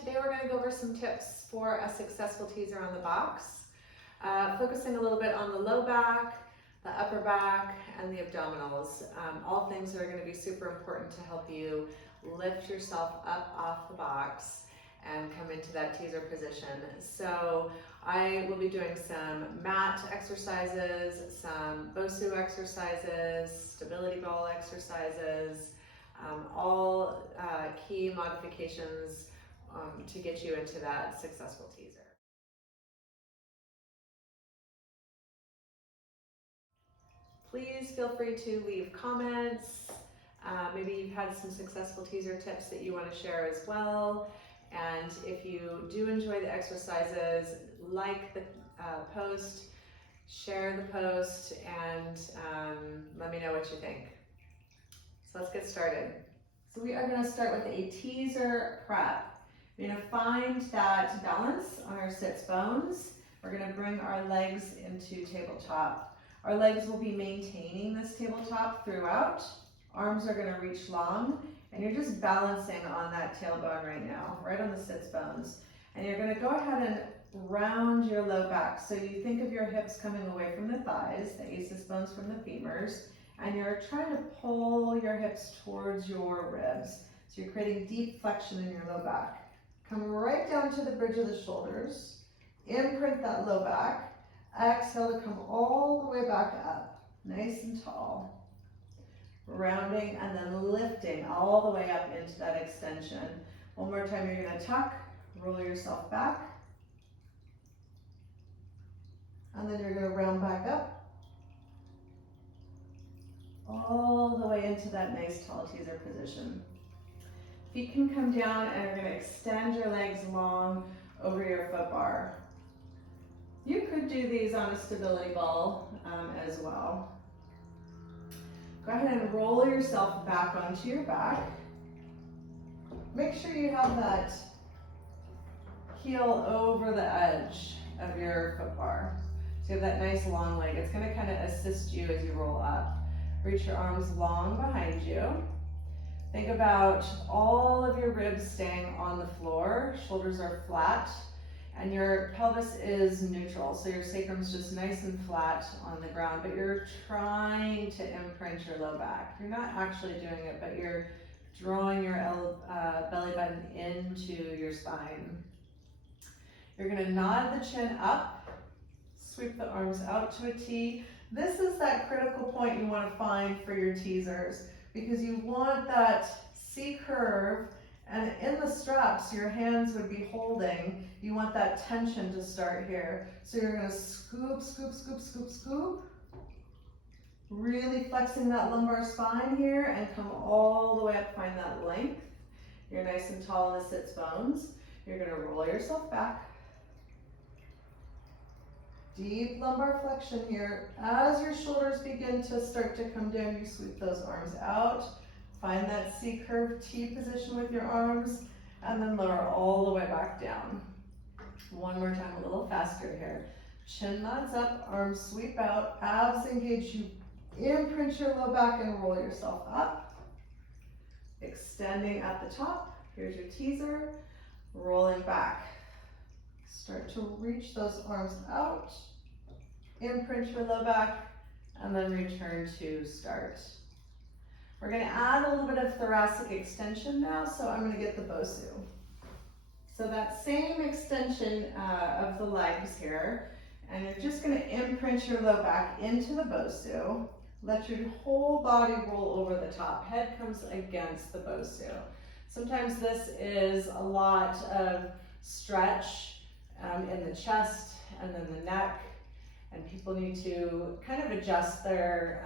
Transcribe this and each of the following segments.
Today we're going to go over some tips for a successful teaser on the box, focusing a little bit on the low back, the upper back, and the abdominals. All things that are going to be super important to help you lift yourself up off the box and come into that teaser position. So I will be doing some mat exercises, some Bosu exercises, stability ball exercises, all key modifications to get you into that successful teaser. Please feel free to leave comments. Maybe you've had some successful teaser tips that you want to share as well. And if you do enjoy the exercises, like the post, share the post, and let me know what you think. So let's get started. So we are going to start with a teaser prep. We're going to find that balance on our sits bones. We're going to bring our legs into tabletop. Our legs will be maintaining this tabletop throughout. Arms are going to reach long, and you're just balancing on that tailbone right now, right on the sits bones. And you're going to go ahead and round your low back. So you think of your hips coming away from the thighs, the aces bones from the femurs, and you're trying to pull your hips towards your ribs. So you're creating deep flexion in your low back. Come right down to the bridge of the shoulders, imprint that low back, exhale to come all the way back up, nice and tall. Rounding and then lifting all the way up into that extension. One more time, you're going to tuck, roll yourself back, and then you're going to round back up all the way into that nice tall teaser position. Feet can come down, and you're going to extend your legs long over your foot bar. You could do these on a stability ball as well. Go ahead and roll yourself back onto your back. Make sure you have that heel over the edge of your foot bar. So you have that nice long leg. It's going to kind of assist you as you roll up. Reach your arms long behind you. Think about all of your ribs staying on the floor. Shoulders are flat. And your pelvis is neutral, so your sacrum's just nice and flat on the ground, but you're trying to imprint your low back. You're not actually doing it, but you're drawing your belly button into your spine. You're going to nod the chin up, sweep the arms out to a T. This is that critical point you want to find for your teasers, because you want that C curve. And in the straps, your hands would be holding. You want that tension to start here. So you're going to scoop, scoop, scoop, scoop, scoop. Really flexing that lumbar spine here and come all the way up, find that length. You're nice and tall in the sits bones. You're going to roll yourself back. Deep lumbar flexion here. As your shoulders begin to start to come down, you sweep those arms out. Find that C-curve T position with your arms, and then lower all the way back down. One more time, a little faster here. Chin nods up, arms sweep out, abs engage. You imprint your low back and roll yourself up. Extending at the top. Here's your teaser. Rolling back. Start to reach those arms out. Imprint your low back, and then return to start. We're going to add a little bit of thoracic extension now, so I'm going to get the Bosu. So that same extension of the legs here, and you're just going to imprint your low back into the Bosu. Let your whole body roll over the top. Head comes against the Bosu. Sometimes this is a lot of stretch in the chest and then the neck. And people need to kind of adjust their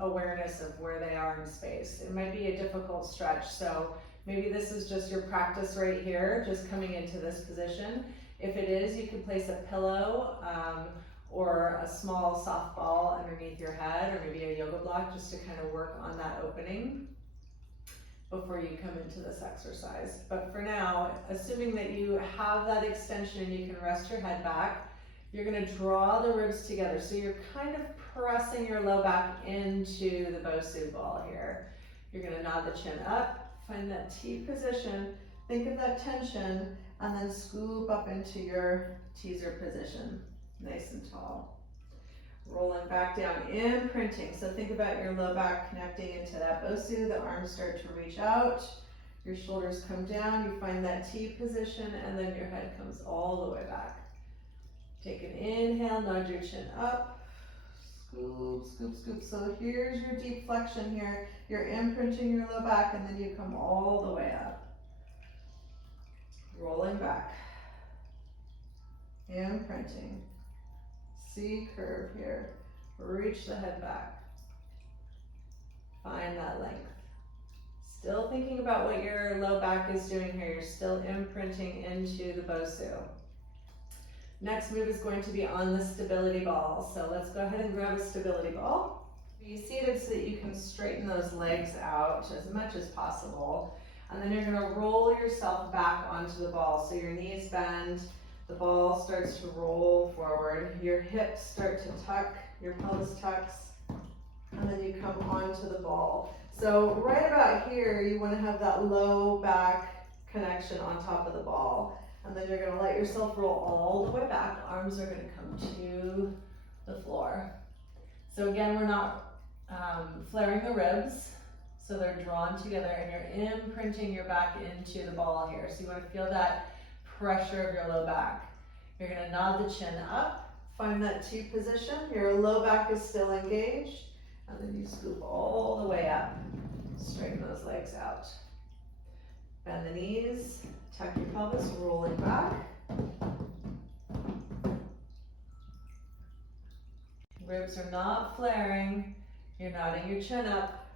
awareness of where they are in space. It might be a difficult stretch, so maybe this is just your practice right here, just coming into this position. If it is, you can place a pillow or a small soft ball underneath your head, or maybe a yoga block, just to kind of work on that opening before you come into this exercise. But for now, assuming that you have that extension and you can rest your head back, you're going to draw the ribs together. So you're kind of pressing your low back into the Bosu ball here. You're going to nod the chin up, find that T position, Think of that tension and then scoop up into your teaser position, nice and tall. Rolling back down, imprinting. So think about your low back connecting into that Bosu. The arms start to reach out. Your shoulders come down. You find that T position, and then your head comes all the way back. Take an inhale, nod your chin up. Scoop, scoop, scoop. So here's your deep flexion here. You're imprinting your low back, and then you come all the way up. Rolling back. Imprinting. C curve here. Reach the head back. Find that length. Still thinking about what your low back is doing here. You're still imprinting into the Bosu. Next move is going to be on the stability ball. So let's go ahead and grab a stability ball. Be seated so that you can straighten those legs out as much as possible. And then you're going to roll yourself back onto the ball. So your knees bend. The ball starts to roll forward. Your hips start to tuck, your pelvis tucks, and then you come onto the ball. So right about here, you want to have that low back connection on top of the ball. And then you're going to let yourself roll all the way back. Arms are going to come to the floor. So again, we're not flaring the ribs. So they're drawn together, and you're imprinting your back into the ball here. So you want to feel that pressure of your low back. You're going to nod the chin up, find that T position. Your low back is still engaged, and then you scoop all the way up. Straighten those legs out. Bend the knees, tuck your pelvis, rolling back. Ribs are not flaring. You're nodding your chin up,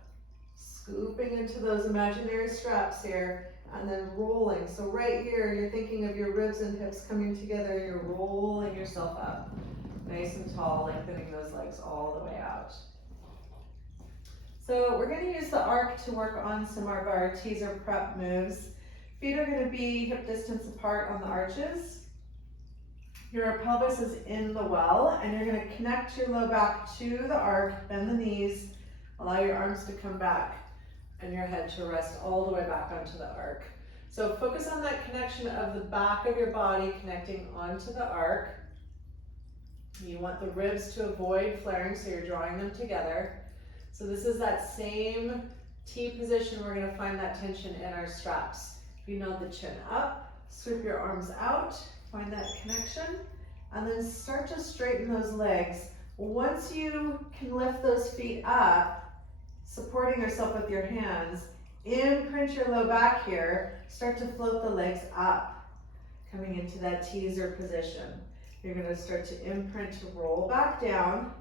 scooping into those imaginary straps here. And then rolling. So right here, you're thinking of your ribs and hips coming together. You're rolling yourself up. Nice and tall, lengthening those legs all the way out. So we're going to use the arc to work on some of our teaser prep moves. Feet are going to be hip distance apart on the arches. Your pelvis is in the well, and you're going to connect your low back to the arc, bend the knees, allow your arms to come back, and your head to rest all the way back onto the arc. So focus on that connection of the back of your body connecting onto the arc. You want the ribs to avoid flaring, so you're drawing them together. So this is that same T position. We're going to find that tension in our straps. You nod the chin up, sweep your arms out, find that connection, and then start to straighten those legs. Once you can lift those feet up, supporting yourself with your hands, imprint your low back here, start to float the legs up, coming into that teaser position. You're going to start to imprint to roll back down.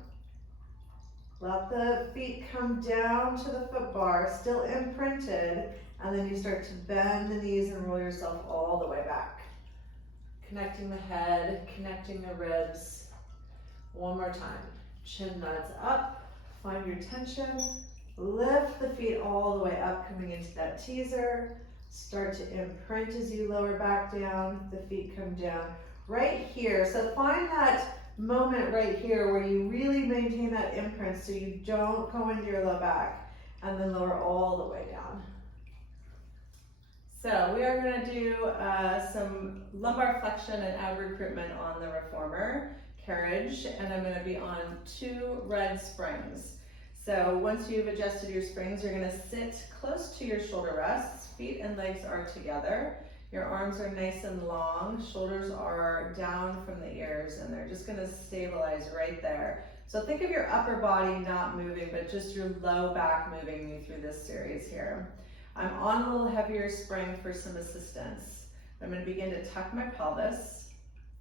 Let the feet come down to the foot bar, still imprinted, and then you start to bend the knees and roll yourself all the way back. Connecting the head, connecting the ribs. One more time. Chin nods up, find your tension. Lift the feet all the way up, coming into that teaser. Start to imprint as you lower back down. The feet come down right here. So find that moment right here where you really maintain that imprint so you don't go into your low back, and then lower all the way down. So we are going to do some lumbar flexion and ab recruitment on the reformer carriage, and I'm going to be on 2 red springs. So once you've adjusted your springs, you're going to sit close to your shoulder rests. Feet and legs are together. Your arms are nice and long. Shoulders are down from the ears, and they're just going to stabilize right there. So think of your upper body not moving, but just your low back moving me through this series here. I'm on a little heavier spring for some assistance. I'm going to begin to tuck my pelvis.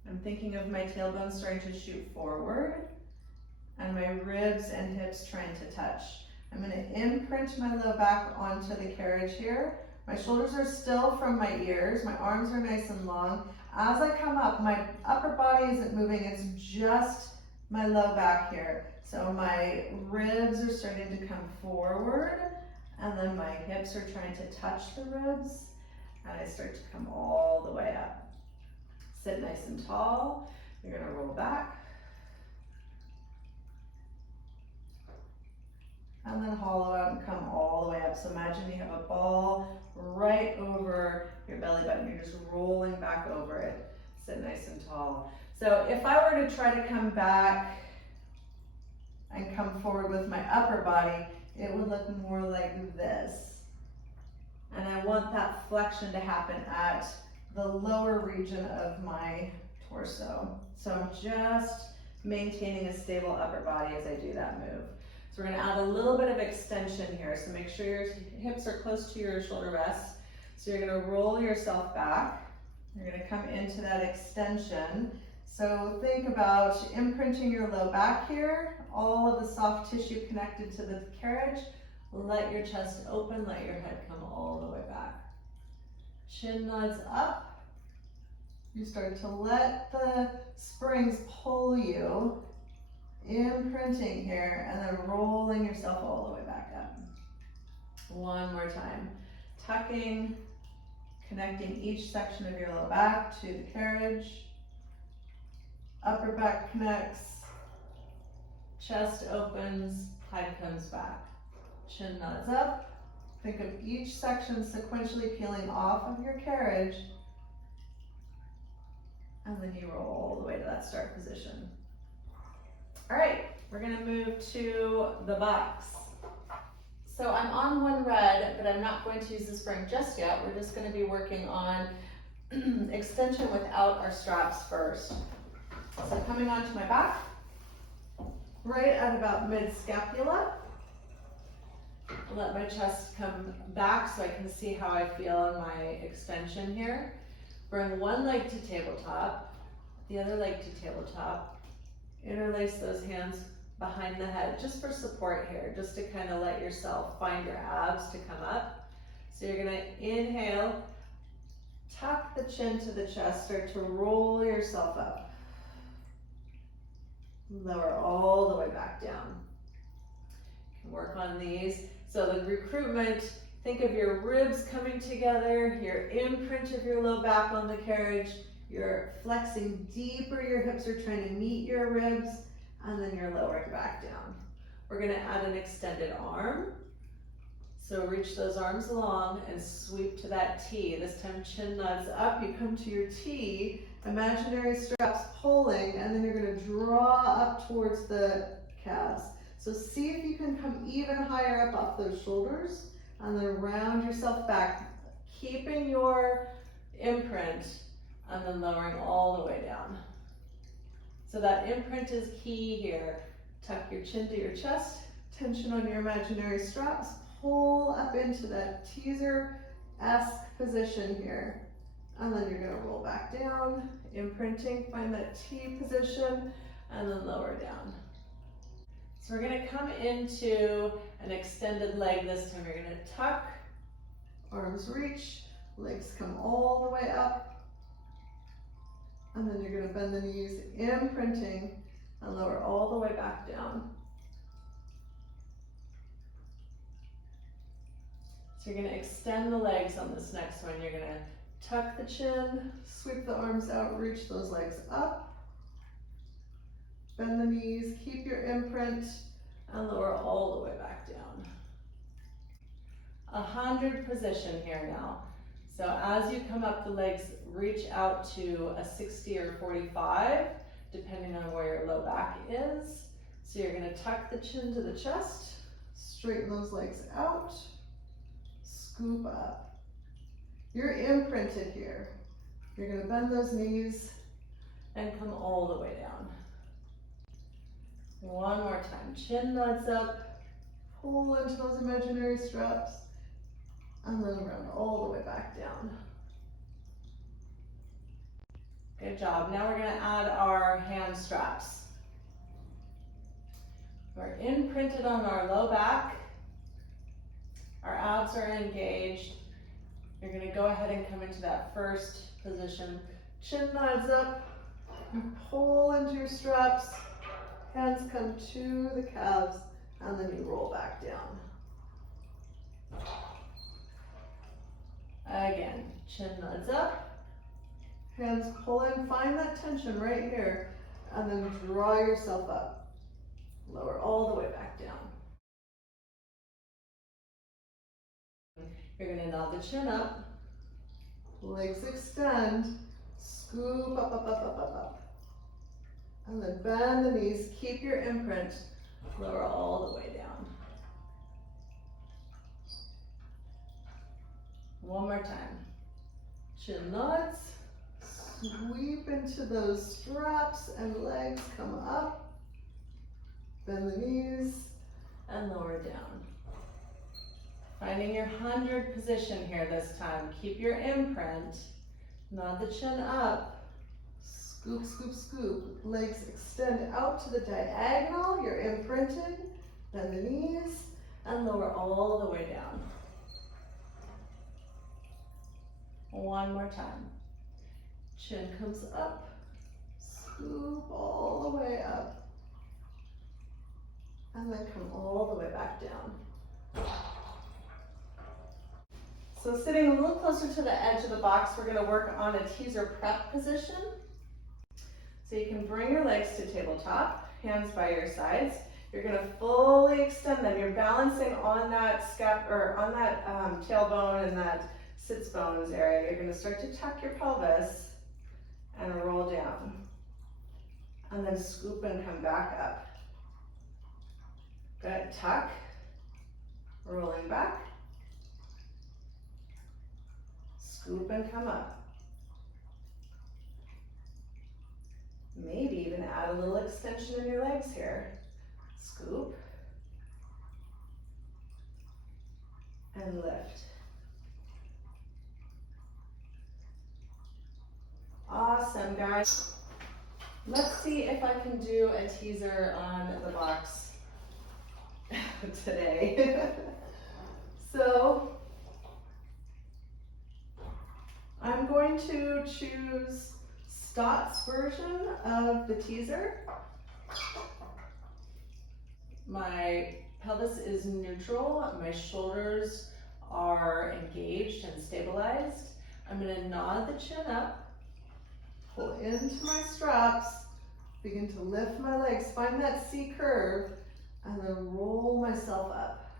I'm thinking of my tailbone starting to shoot forward, and my ribs and hips trying to touch. I'm going to imprint my low back onto the carriage here. My shoulders are still from my ears. My arms are nice and long. As I come up, my upper body isn't moving. It's just my low back here. So my ribs are starting to come forward, and then my hips are trying to touch the ribs, and I start to come all the way up. Sit nice and tall. You're going to roll back. and then hollow out and come all the way up. So imagine you have a ball right over your belly button. You're just rolling back over it. Sit nice and tall. So if I were to try to come back and come forward with my upper body, it would look more like this. And I want that flexion to happen at the lower region of my torso. So I'm just maintaining a stable upper body as I do that move. So we're gonna add a little bit of extension here. So make sure your hips are close to your shoulder rest. So you're gonna roll yourself back. You're gonna come into that extension. So think about imprinting your low back here, all of the soft tissue connected to the carriage. Let your chest open, let your head come all the way back. Chin nods up. You start to let the springs pull you, imprinting here, and then rolling yourself all the way back up. One more time. Tucking, connecting each section of your low back to the carriage. Upper back connects, chest opens, head comes back. Chin nods up. Think of each section sequentially peeling off of your carriage, and then you roll all the way to that start position. All right, we're gonna move to the box. So I'm on one red, but I'm not going to use the spring just yet. We're just gonna be working on extension without our straps first. So coming onto my back, right at about mid-scapula. Let my chest come back so I can see how I feel in my extension here. Bring one leg to tabletop, the other leg to tabletop. Interlace those hands behind the head just for support here, just to kind of let yourself find your abs to come up. So you're gonna inhale, tuck the chin to the chest, start to roll yourself up. Lower all the way back down. You can work on these. So the recruitment, think of your ribs coming together, your imprint of your low back on the carriage, you're flexing deeper, your hips are trying to meet your ribs, and then you're lowering back down. We're gonna add an extended arm. So reach those arms along and sweep to that T. This time chin nods up, you come to your T, imaginary straps pulling, and then you're gonna draw up towards the calves. So see if you can come even higher up off those shoulders, and then round yourself back, keeping your imprint, and then lowering all the way down. So that imprint is key here. Tuck your chin to your chest, tension on your imaginary straps, pull up into that teaser-esque position here. And then you're gonna roll back down, imprinting, find that T position, and then lower down. So we're gonna come into an extended leg this time. You're gonna tuck, arms reach, legs come all the way up, and then you're gonna bend the knees, imprinting, and lower all the way back down. So you're gonna extend the legs on this next one. You're gonna tuck the chin, sweep the arms out, reach those legs up, bend the knees, keep your imprint, and lower all the way back down. 100 position here now. So as you come up, the legs reach out to a 60 or 45, depending on where your low back is. So you're gonna tuck the chin to the chest, straighten those legs out, scoop up. You're imprinted here. You're gonna bend those knees and come all the way down. One more time, chin nods up, pull into those imaginary straps, and then round all the way back down. Good job. Now we're gonna add our hand straps. We're imprinted on our low back. Our abs are engaged. You're gonna go ahead and come into that first position. Chin nods up, you pull into your straps, hands come to the calves, and then you roll back down. Again, chin nods up, hands pull in, find that tension right here, and then draw yourself up. Lower all the way back down. You're gonna nod the chin up. Legs extend. Scoop up, up, up, up, up, up. And then bend the knees. Keep your imprint. Lower all the way down. One more time. Chin nods. Sweep into those straps and legs. Come up. Bend the knees and lower down. Finding your 100 position here this time. Keep your imprint. Nod the chin up. Scoop, scoop, scoop. Legs extend out to the diagonal. You're imprinted. Bend the knees and lower all the way down. One more time. Chin comes up. Scoop all the way up. And then come all the way back down. So sitting a little closer to the edge of the box, we're going to work on a teaser prep position. So you can bring your legs to tabletop, hands by your sides. You're going to fully extend them. You're balancing on that tailbone and that sits bones area. You're going to start to tuck your pelvis and roll down. And then scoop and come back up. Good. Tuck, rolling back. Scoop and come up. Maybe even add a little extension in your legs here. Scoop and lift. Awesome, guys. Let's see if I can do a teaser on the box today. So I'm going to choose Stott's version of the teaser. My pelvis is neutral, my shoulders are engaged and stabilized. I'm going to nod the chin up, pull into my straps, begin to lift my legs, find that C curve, and then roll myself up.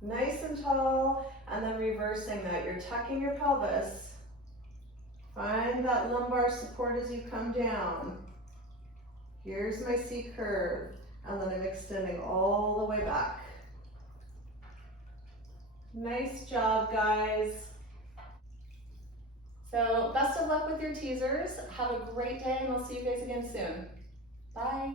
Nice and tall, and then reversing that. You're tucking your pelvis. Find that lumbar support as you come down. Here's my C curve, and then I'm extending all the way back. Nice job, guys. So best of luck with your teasers. Have a great day, and we'll see you guys again soon. Bye.